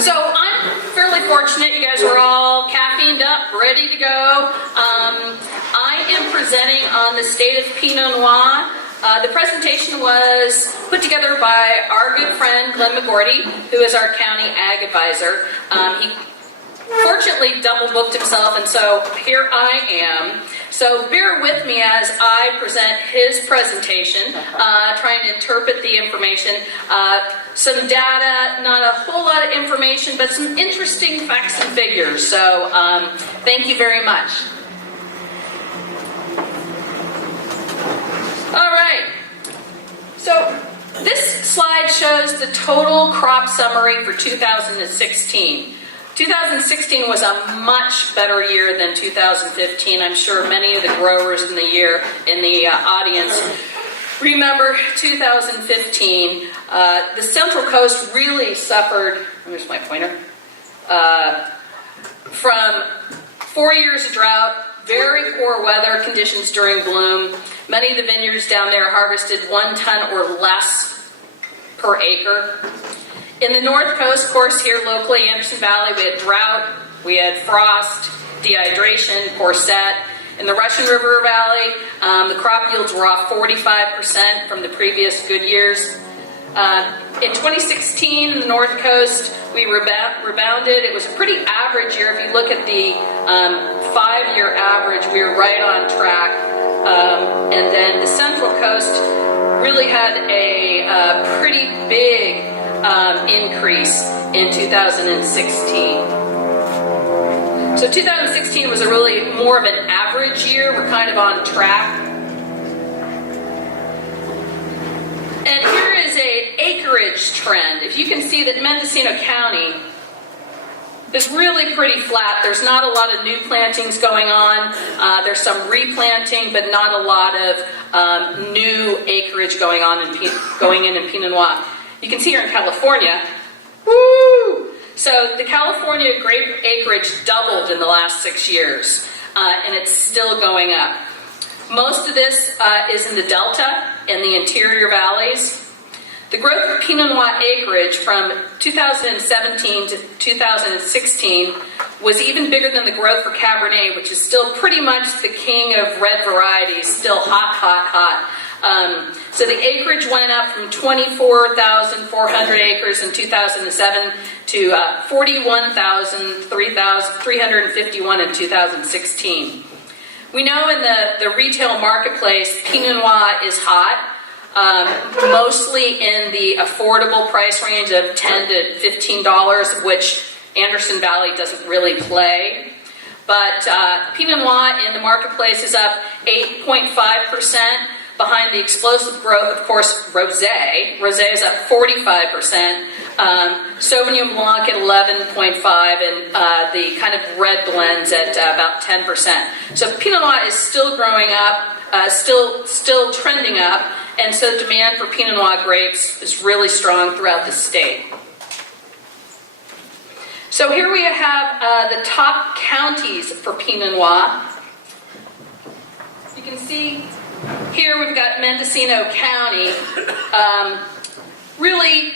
So I'm fairly fortunate. You guys were all caffeined up, ready to go. I am presenting on the state of Pinot Noir. The presentation was put together by our good friend Glenn McGordy, who is our county ag advisor. He fortunately double booked himself, and so here I am. So bear with me as I present his presentation, trying to interpret the information. Some data, not a whole lot of information, but some interesting facts and figures. So thank you very much. All right. So this slide shows the total crop summary for 2016. 2016 was a much better year than 2015. I'm sure many of the growers in the audience remember 2015. The Central Coast really suffered, here's my pointer, from 4 years of drought, very poor weather conditions during bloom. Many of the vineyards down there harvested 1 ton or less per acre. In the North Coast, of course, here locally, Anderson Valley, we had drought, we had frost, dehydration, poor set. In the Russian River Valley, the crop yields were off 45% from the previous good years. In 2016, in the North Coast, we rebounded. It was a pretty average year. If you look at the 5-year average, we were right on track. And then the Central Coast really had a pretty big increase in 2016. So 2016 was a really more of an average year. We're kind of on track. And here is an acreage trend. If you can see that Mendocino County is really pretty flat. There's not a lot of new plantings going on. There's some replanting, but not a lot of new acreage going in Pinot Noir. You can see here in California, woo! So the California grape acreage doubled in the last 6 years, and it's still going up. Most of this is in the Delta and the interior valleys. The growth of Pinot Noir acreage from 2017 to 2016 was even bigger than the growth for Cabernet, which is still pretty much the king of red varieties, still hot, hot, hot. So the acreage went up from 24,400 acres in 2007 to 41,351 in 2016. We know in the retail marketplace, Pinot Noir is hot, mostly in the affordable price range of $10 to $15, which Anderson Valley doesn't really play. But Pinot Noir in the marketplace is up 8.5%. Behind the explosive growth, of course, Rosé. Rosé is up 45%. Sauvignon Blanc at 11.5%, and the kind of red blends at about 10%. So Pinot Noir is still growing up, still trending up, and so demand for Pinot Noir grapes is really strong throughout the state. So here we have the top counties for Pinot Noir. You can see here we've got Mendocino County. Really,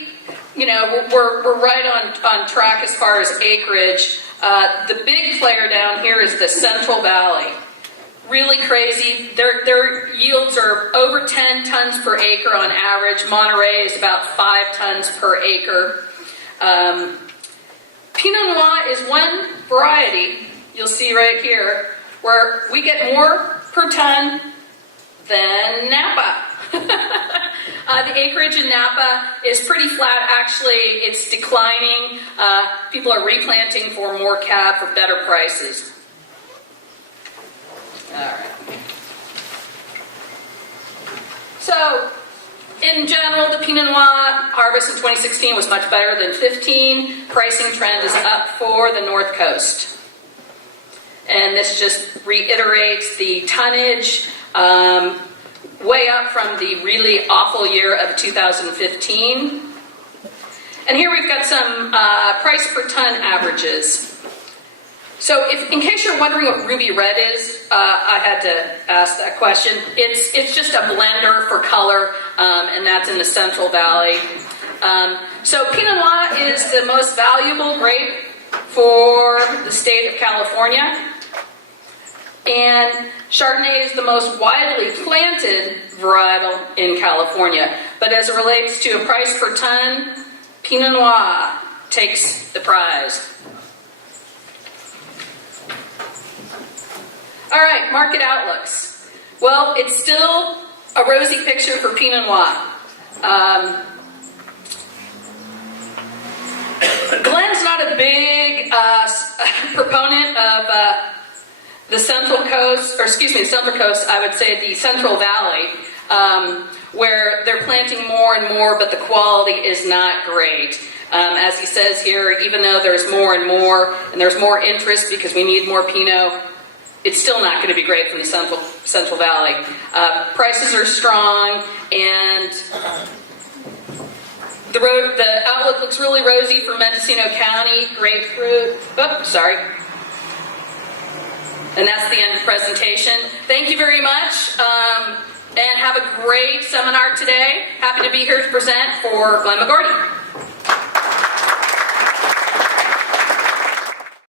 you know, we're right on track as far as acreage. The big player down here is the Central Valley. Really crazy. Their yields are over 10 tons per acre on average. Monterey is about 5 tons per acre. Pinot Noir is one variety, you'll see right here, where we get more per ton than Napa. The acreage in Napa is pretty flat. Actually, it's declining. People are replanting for more cab for better prices. All right. So, in general, the Pinot Noir harvest in 2016 was much better than 15. Pricing trend is up for the North Coast. And this just reiterates the tonnage, way up from the really awful year of 2015. And here we've got some price per ton averages. So in case you're wondering what Ruby Red is, I had to ask that question. It's just a blender for color, and that's in the Central Valley. So Pinot Noir is the most valuable grape for the state of California. And Chardonnay is the most widely planted varietal in California. But as it relates to a price per ton, Pinot Noir takes the prize. All right, market outlooks. Well, it's still a rosy picture for Pinot Noir. Glenn's not a big proponent of the Central Coast, or excuse me, the Central Coast, I would say the Central Valley, where they're planting more and more, but the quality is not great. As he says here, even though there's more and more, and there's more interest because we need more Pinot, it's still not going to be great from the Central Valley. Prices are strong, and the outlook looks really rosy for Mendocino County, grapefruit. Oops, sorry. And that's the end of the presentation. Thank you very much, and have a great seminar today. Happy to be here to present for Glenn McGorty.